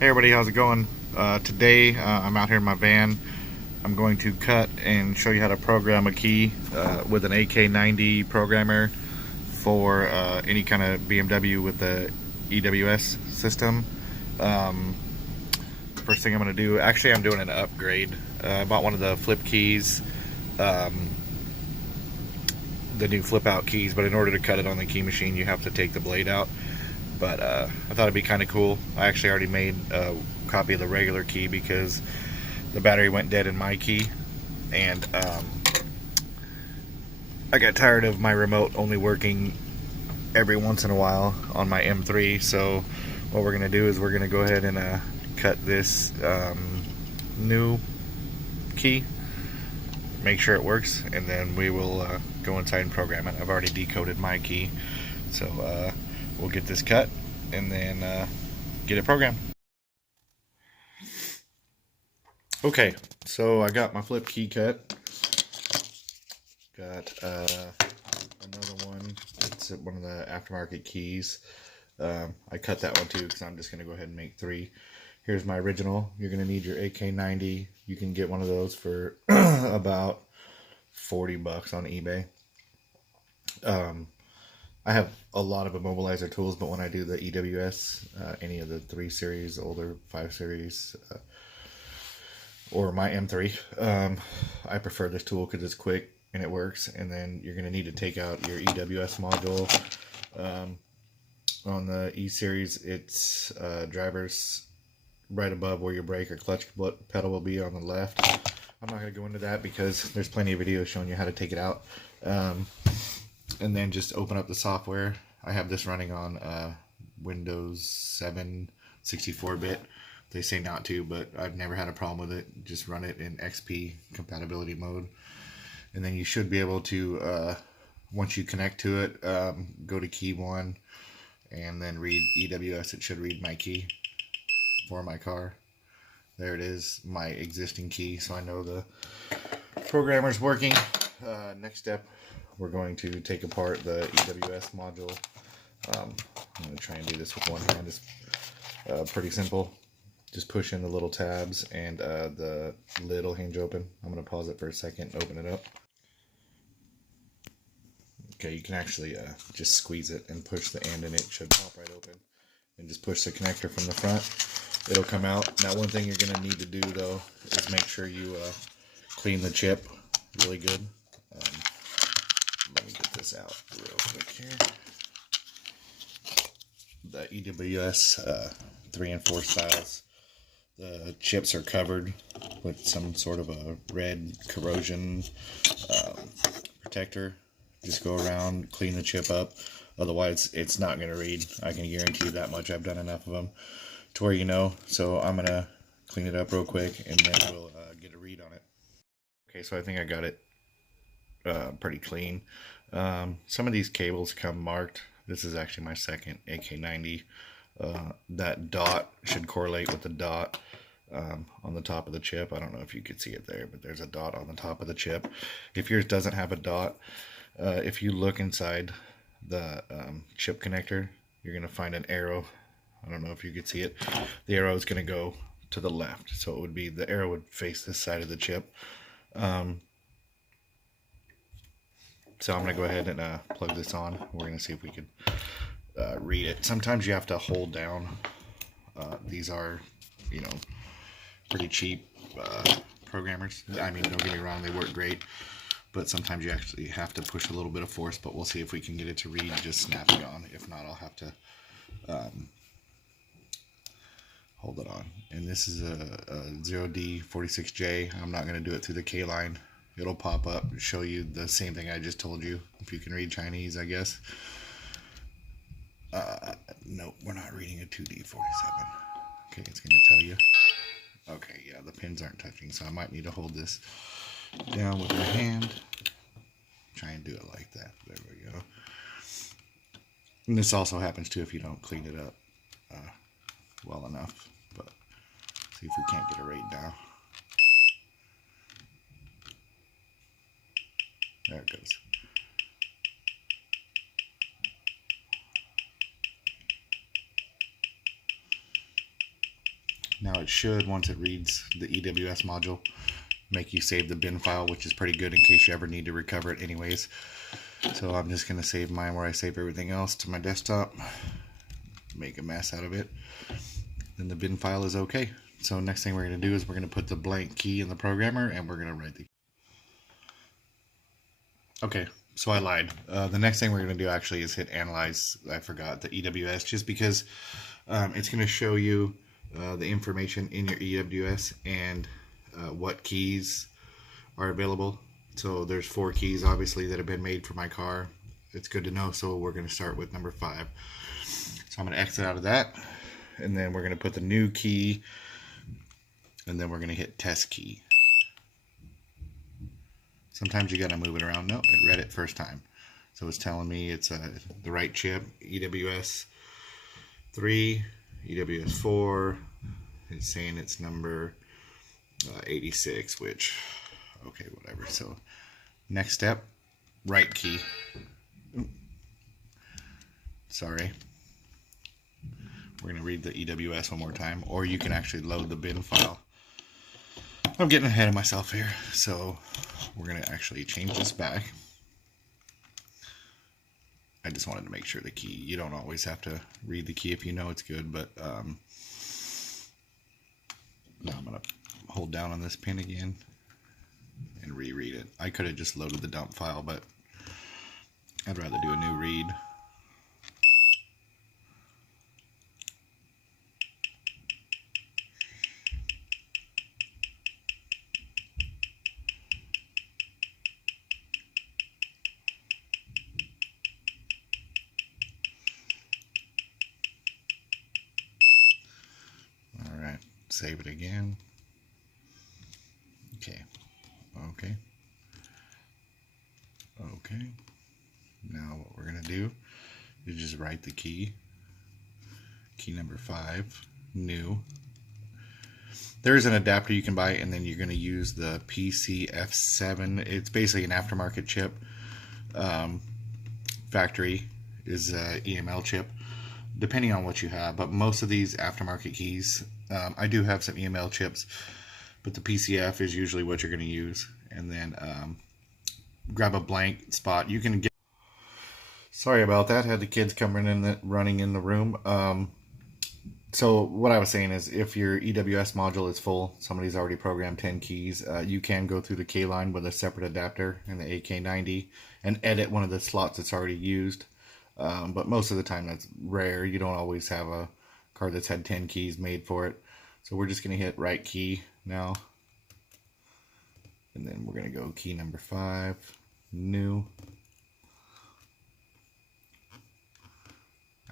Hey everybody, how's it going? Today I'm out here in my van. I'm going to cut and show you how to program a key with an AK90 programmer for any kind of BMW with the EWS system. Um, First thing I'm going to do, actually I'm doing an upgrade. I bought one of the flip keys, um, the new flip out keys, but in order to cut it on the key machine you have to take the blade out. But I thought it'd be kind of cool. I actually already made a copy of the regular key because the battery went dead in my key, and I got tired of my remote only working every once in a while on my M3. So what we're gonna do is we're gonna go ahead and cut this new key, make sure it works, and then we will go inside and program it. I've already decoded my key, so we'll get this cut and then get it programmed. Okay, so I got my flip key cut. Got another one. It's one of the aftermarket keys. I cut that one too because I'm just going to go ahead and make 3. Here's my original. You're going to need your AK90. You can get one of those for about 40 bucks on eBay. I have a lot of immobilizer tools, but when I do the EWS, any of the 3 series, older 5 series, or my M3, I prefer this tool because it's quick and it works. And then you're going to need to take out your EWS module. On the E series, it's drivers right above where your brake or clutch pedal will be on the left. I'm not going to go into that because there's plenty of videos showing you how to take it out. And then just open up the software. I have this running on Windows 7 64-bit. They say not to, but I've never had a problem with it. Just run it in XP compatibility mode. And then you should be able to, once you connect to it, go to key 1 and then read EWS. It should read my key for my car. There it is, my existing key, so I know the programmer's working. Next step, we're going to take apart the EWS module. I'm going to try and do this with one hand. It's pretty simple. Just push in the little tabs and the lid will hinge open. I'm going to pause it for a second and open it up. Okay, you can actually just squeeze it and push the end and it should pop right open. And just push the connector from the front. It'll come out. Now one thing you're going to need to do though is make sure you clean the chip really good. Let me get this out real quick here. The EWS 3 and 4 styles. The chips are covered with some sort of a red corrosion protector. Just go around, clean the chip up. Otherwise, it's not going to read. I can guarantee you that much. I've done enough of them to where you know. So I'm going to clean it up real quick and then we'll get a read on it. Okay, so I think I got it pretty clean. Some of these cables come marked. This is actually my second AK90. That dot should correlate with the dot on the top of the chip. I don't know if you could see it there, but there's a dot on the top of the chip. If yours doesn't have a dot, if you look inside the chip connector, you're going to find an arrow. I don't know if you could see it. The arrow is going to go to the left, so it would be, the arrow would face this side of the chip. So I'm going to go ahead and plug this on. We're going to see if we can read it. Sometimes you have to hold down. These are, you know, pretty cheap programmers. I mean, don't get me wrong, they work great. But sometimes you actually have to push a little bit of force. But we'll see if we can get it to read just snapping on. If not, I'll have to hold it on. And this is a 0D46J. I'm not going to do it through the K line. It'll pop up, show you the same thing I just told you. If you can read Chinese, I guess. No, we're not reading a 2D47. Okay, it's going to tell you. Okay, yeah, the pins aren't touching, so I might need to hold this down with my hand. Try and do it like that. There we go. And this also happens too if you don't clean it up well enough. But see if we can't get it right now. There it goes. Now it should, once it reads the EWS module, make you save the bin file, which is pretty good in case you ever need to recover it anyways. So I'm just going to save mine where I save everything else to my desktop, make a mess out of it, then the bin file is okay. So next thing we're going to do is we're going to put the blank key in the programmer and we're going to write the... Okay, so I lied. The next thing we're going to do actually is hit analyze. I forgot the EWS, just because it's going to show you the information in your EWS and what keys are available. So there's 4 keys obviously that have been made for my car. It's good to know. So we're going to start with number 5. So I'm going to exit out of that, and then we're going to put the new key, and then we're going to hit test key. Sometimes you got to move it around. Nope, it read it first time. So it's telling me it's the right chip, EWS 3, EWS 4. It's saying it's number 86, which, okay, whatever. So next step, right key. Sorry. We're going to read the EWS one more time, or you can actually load the bin file. I'm getting ahead of myself here, so we're going to actually change this back. I just wanted to make sure the key, you don't always have to read the key if you know it's good, but now I'm going to hold down on this pin again and reread it. I could have just loaded the dump file, but I'd rather do a new read. Save it again. Okay. Now what we're going to do is just write the key number 5, new. There's an adapter you can buy, and then you're going to use the PCF7. It's basically an aftermarket chip. Factory is a EML chip, depending on what you have, but most of these aftermarket keys, I do have some EML chips, but the PCF is usually what you're going to use. And then grab a blank spot. You can get... Sorry about that. Had the kids coming in, running in the room. So what I was saying is, if your EWS module is full, somebody's already programmed 10 keys, you can go through the K line with a separate adapter and the AK90 and edit one of the slots that's already used. But most of the time that's rare. You don't always have a card that's had 10 keys made for it. So we're just going to hit right key now. And then we're going to go key number 5, new.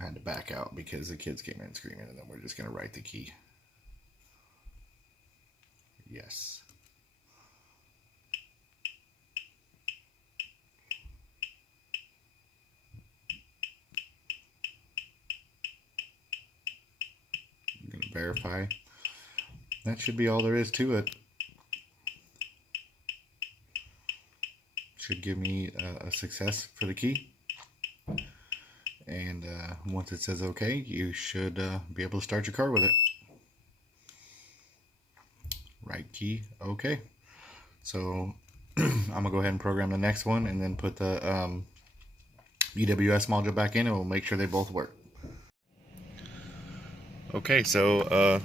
I had to back out because the kids came in screaming, and then we're just going to write the key. Yes. I'm going to verify. That should be all there is to it. Should give me a success for the key. And once it says OK, you should be able to start your car with it. Right key, OK. So I'm going to go ahead and program the next one and then put the EWS module back in, and we'll make sure they both work. Okay, so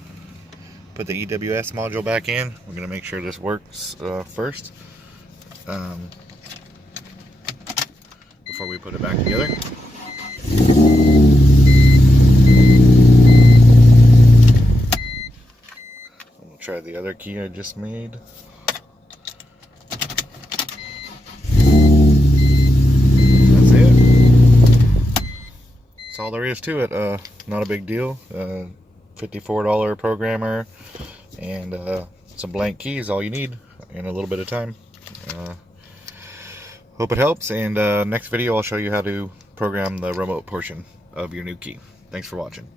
put the EWS module back in. We're going to make sure this works first before we put it back together. We'll try the other key I just made. That's it. That's all there is to it. Not a big deal. $54 programmer and some blank keys, all you need, and a little bit of time. Hope it helps, and next video I'll show you how to program the remote portion of your new key. Thanks for watching.